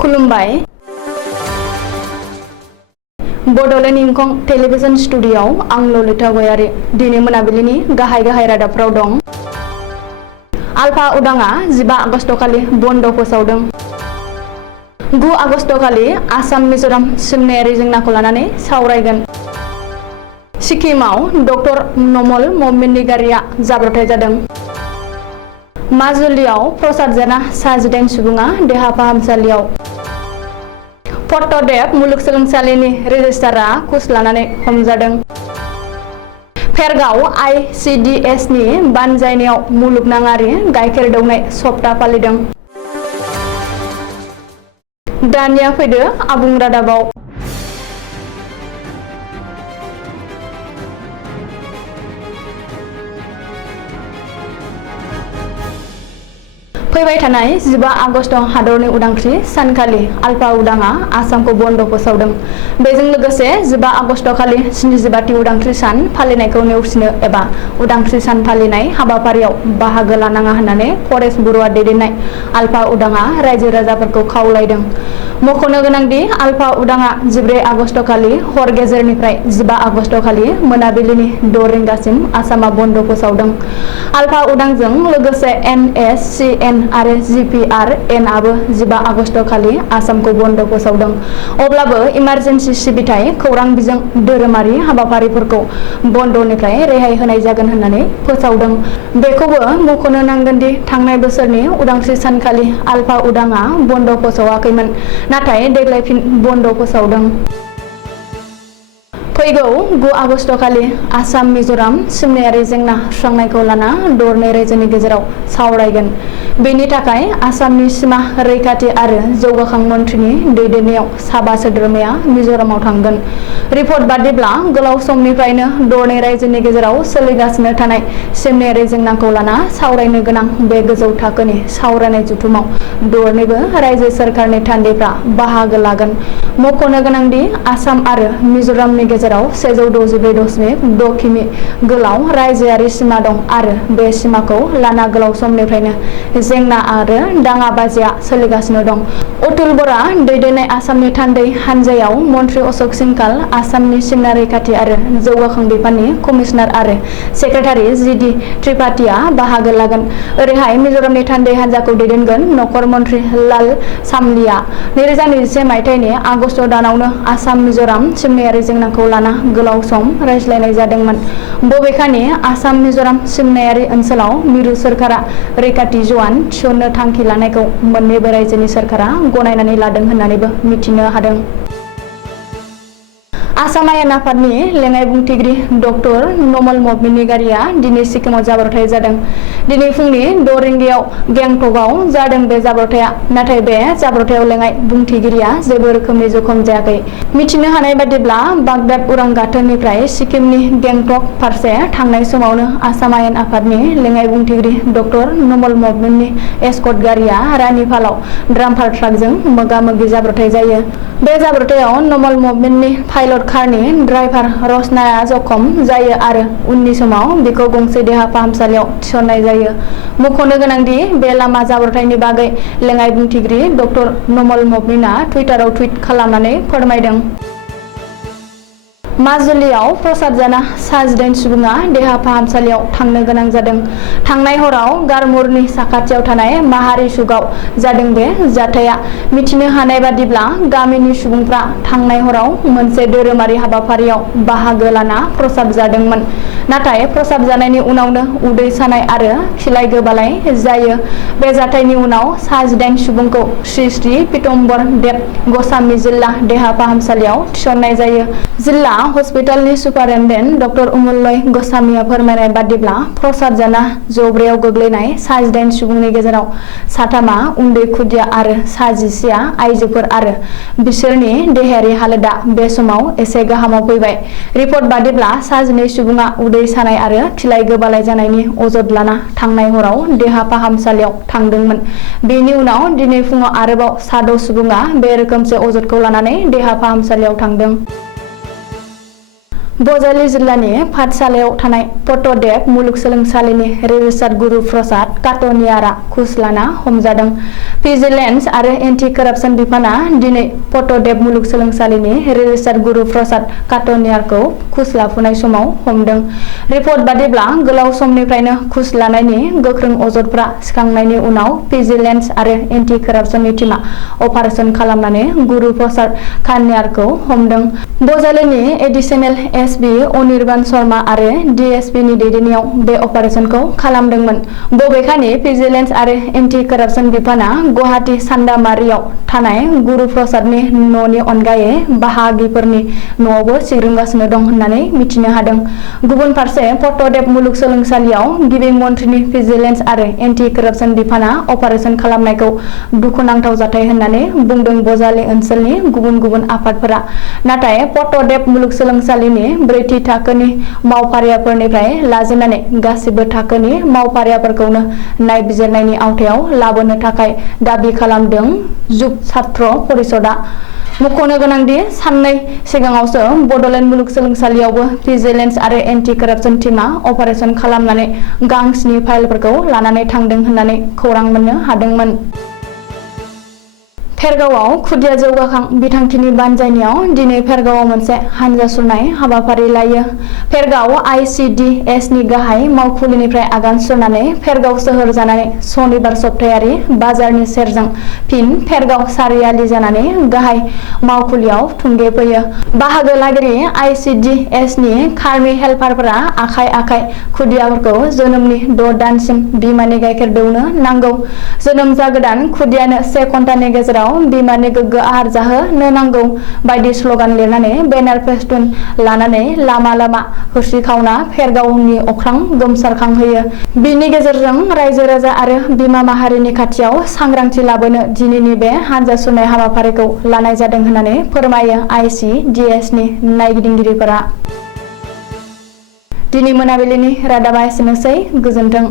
खुलुमबाय बड'लेण्ड इंखं टेलिभिजन स्टुडिय'आव आं ललिता गयारी दिनै मोनाबिलिनि गाहाय रादाबफ्राव दं। आल्फा उदांआ 15 आगस्ट खालि बन्द फोसावदों। 9 आगस्ट खालि आसाम मिजोराम सोमनायारि जेंनाखौ लानानै सावरायगोन। सिक्किमाव डक्टर नमल ममिननि गारिया जाब्रबथाय जादों। माजुलियाव प्रसाद जाना सा 18 सुबुङा देहा फाहामसालियाव। पट्टदेब मुलुगसोलोंसालिनि रेजिस्ट्रारआ घुस लानानै हमजादों। फेरगाव ICDSनि बानजायनायाव मुलुगनाङारि गाइखेर दौनाय सप्ता फालिदों। दानिया फैदो आबुं रादाबाव। फैबाय थानाय 15 आगस्ट हादरनि उदांस्रि सानखालि आल्फा उदांआ आसामखौ बन्द फोसावदों। बेजों लोगोसे 15 आगस्ट खालि 75थि उदांस्रि सान फालिनायखौ नेवसिनो एबा उदांस्रि सान फालिनाय हाबाफारियाव बाहागो लानाङा होननानै फरेस्ट ब्युर'आ दैदेननाय आल्फा उदांआ रायजो राजाफोरखौ खावलायदों। मख'नो गोनांदि आल्फा उदांआ 14 आगस्ट खालि हर गेजेरनिफ्राय 15 आगस्ट खालि मोनाबिलिनि 6 रिंगासिम आसामा बन्द फोसावदों। आल्फा उदांजों लोगोसे NSCN आरो GPRN आबो 15 आगस्ट खालि आसामखौ बन्द फोसावदों। अब्लाबो इमारजेन्सि सिबिथाय खौरां बिजों धोरोमारि हाबाफारिफोरखौ बन्दनिफ्राय रेहाय होनाय जागोन होननानै फोसावदों। बेखौबो मख'नो नांगोनदि थांनाय बोसोरनि उदांस्रि सानखालि आल्फा उदांआ बन्द फोसावाखैमोन, नाथाय देग्लाय फिन बन्द फोसावदों। फैगौ 9 आगस्ट खालि आसाम मिजोराम सोमनायारि जेंना सुस्रांनायखौ लाना दरनै रायजोनि गेजेराव सावरायगोन। बेनि थाखाय आसामनि सिमा रैखाथि आरो जौगाखां मन्थ्रिनि दैदेननायाव साबा सोद्रोमाया मिजोरामाव थांगोन। रिपर्ट बादिब्ला गोलाव समनिफ्रायनो दरनै रायजोनि गेजेराव सोलिगासिनो थानाय सोमनायारि जेंनाखौ लाना सावरायनो गोनां बे गोजौ थाखोनि सावरायनाय जथुमाव दरनैबो रायजो सोरखारनि थान्दैफ्रा बाहागो लागोन। मख'नो गोनांदि आसाम आरो मिजोरामनि गेजेराव 164.6 किमि गोलाव रायजोआरि सिमा दं आरो बे सिमाखौ लाना गोलाव समनिफ्रायनो जेंना आरो दाङाबाजिया सोलिगासिनो दं। अतुल बरा दैदेननाय आसामनि थान्दै हानजायाव मन्त्रि अशोक सिंकाल, आसामनि सिमना रैखाथि आरो जौगाखां बिफाननि कमिसनार आरो सेक्रेटारि GD त्रिपाठीआ बाहागो लागोन। ओरैहाय मिजोरामनि थान्दै हानजाखौ दैदेनगोन नखर मन्त्रि लाल सामलिया। 2021 मायथाइनि आगस्ट दानावनो आसाम मिजोराम सोमनायारि जेंनाखौ लाना गोलाव सम रायज्लायनाय जादोंमोन। बबेखानि आसाम मिजोराम सोमनायारि ओनसोलाव मिरु सोरखारा रैखाथि जवान थिसननो थांखि लानायखौ मोन्नैबो रायजोनि सोरखारा गनायनानै लादों होननानैबो मिथिनो हादों। आसाम आयेन आफादनि लेङाइ बुंथिगिरि डक्टर नमल ममिननि गारिया दिनै सिक्किमाव जाब्रबथाय जादों। दिनै फुंनि 6 रिंगायाव गेंटकआव जादों बे जाब्रबथाया, नाथाय बे जाब्रबथायाव लेङाइ बुंथिगिरिया जेबो रोखोमनि जखम जायाखै। मिथिनो हानाय बादिब्ला बागदाद उरां गाथोननिफ्राय सिक्किमनि गेंटक फारसे थांनाय समावनो आसाम आयेन आफादनि लेङाइ बुंथिगिरि डक्टर नमल ममिननि एस्कर्ट गारिया रानिपालाव डाम्पार ट्राकजों मोगा-मोगि जाब्रबथाय जायो। बे जाब्रबथायाव नमल ममिननि पाइलट कारनि ड्राइभार रशनाया जखम जायो आरो उननि समाव बिखौ गंसे देहा फाहामसालियाव थिसननाय जायो। मख'नो गोनांदि बे लामा जाब्रबथायनि बागै लेङाइ बुंथिगिरि डक्टर नमल ममिनआ टुइटाराव टुइट खालामनानै फोरमायदों। माजुलियाव प्रसाद जाना सा 18 सुबुङा देहा फाहामसालियाव थांनो गोनां जादों। थांनाय हराव गारमुरनि साखाथियाव थानाय माहारिसुगाव जादों बे जाथाया। मिथिनो हानाय बादिब्ला गामिनि सुबुंफ्रा थांनाय हराव मोनसे धोरोमारि हाबाफारियाव बाहागो लाना प्रसाद जादोंमोन, नाथाय प्रसाद जानायनि उनावनो उदै सानाय आरो खिलाय गोबालाय जायो। बे जाथायनि उनाव सा 18 सुबुंखौ श्री श्री पीतम्बर देब गस्वामी जिल्ला देहा फाहामसालियाव थिसननाय जायो। जिल्ला हस्पिटालनि सुपारिनटेन्डेन्ट डक्टर अमुल्य गस्वामीआ फोरमायनाय बादिब्ला प्रसाद जाना जब्रायाव गोग्लैनाय सा 18 सुबुंनि गेजेराव साथामा उन्दै खुदिया आरो सा 11आ आइजोफोर आरो बिसोरनि देहायारि हालोदा बे समाव एसे गाहामाव फैबाय। रिपर्ट बादिब्ला सा 12 सुबुङा उदै सानाय आरो खिलाय गोबालाय जानायनि अजद लाना थांनाय हराव देहा फाहामसालियाव थांदोंमोन। बेनि उनाव दिनै फुङाव आरोबाव सा 6 सुबुङा बे रोखोमसे अजदखौ लानानै देहा फाहामसालियाव थांदों। बजालि जिल्लानि पाठसालायाव थानाय पट्टदेव मुलुगसोलोंसालिनि रेजिस्ट्रार गुरु प्रसाद काटनियारा घुस लाना हमजादों। भिजिलेन्स आरो एन्टि करापसन बिफाना दिनै पट्टदेव मुलुगसोलोंसालिनि रेजिस्ट्रार गुरु प्रसाद काटनियारखौ घुस लाफुनाय समाव हमदों। रिपर्ट बादिब्ला गोलाव समनिफ्रायनो घुस लानायनि गोख्रों अजदफ्रा सिखांनायनि उनाव भिजिलेन्स आरो एन्टि करापसननि टीमा अपारेशन खालामनानै गुरु प्रसाद काटनियारखौ हमदों। बजालिनि एडिशनेल एसपि अनिर्बान शर्मा आरो डीएसपी नि दैदेननायाव बे अपारेशनखौ खालामदोंमोन। बबेखानि भिजिलेन्स आरो एन्टि करापसन बिफाना गुवाहाटी सान्दामारियाव थानाय गुरु प्रसादनि न'नि अनगायै बाहागिफोरनि न'आवबो सिग्रोमगासिनो दं होननानै मिथिनो हादों। गुबुन फारसे पट्टदेव मुलुगसोलोंसालियाव गिबि मन्थ्रिनि भिजिलेन्स आरो एन्टि करापसन बिफाना अपारेशन खालामनायखौ दुखुनांथाव जाथाय होननानै बुंदों बजालि ओनसोलनि गुबुन गुबुन आफादफोरा। नाथाय पट्टदेव मुलुगसोलोंसालिनि ब्रैथि थाखोनि मावफारियाफोरनिफ्राय लाजेननानै गासिबो थाखोनि मावफारियाफोरखौनो नायबिजिरनायनि आवथायाव लाबोनो थाखाय दाबि खालामदों जुग छात्र परिषदआ। मख'नो गोनांदि साननै सिगाङावसो बडलेण्ड मुलुगसोलोंसालियावबो भिजिलेन्स आरो एन्टि करापसन टीमा अपारेशन खालामनानै गांस्नि फाइलफोरखौ लानानै थांदों होननानै खौरां मोननो हादोंमोन। फेरगावआव खुदिया जौगाखां बिथांखिनि बानजायनायाव दिनै फेरगावआव मोनसे हानजा सुरनाय हाबाफारि लायो। फेरगाव ICDS नि गाहाय मावखुलिनिफ्राय आगान सुरनानै फेरगाव सोहोर जानानै सनिबार सप्तायारि बाजारनि सेरजों फिन फेरगाव सारियालि जानानै गाहाय मावखुलियाव थुंगेफैयो। बाहागो लागिरि ICDS नि कार्मि हेल्पारफोरा आखाइ आखाइ खुदियाफोरखौ जोनोमनि 6 दानसिम बिमानि गाइखेर दौनो नांगौ। जोनोम जागोदान खुदियानो 1 घन्टानि गेजेराव बिमानि गोग्गो आहार जाहोनो नांगौ बायदि स्लगान लिरनानै बेनार फेस्टुन लानानै लामा लामा होस्रिखावना फेरगावनि अख्रां गोमसारखांहोयो। बिनि गेजेरजों रायजो राजा आरो बिमा माहारिनि खाथियाव सांग्रांथि लाबोनो दिनैनि बे हानजा सुरनाय हाबाफारिखौ लानाय जादों होननानै फोरमायो ICDS नि नायगिदिंगिरिफोरा। दिनै मोनाबिलिनि रादाबा एसेनोसै। गोजोन्थों।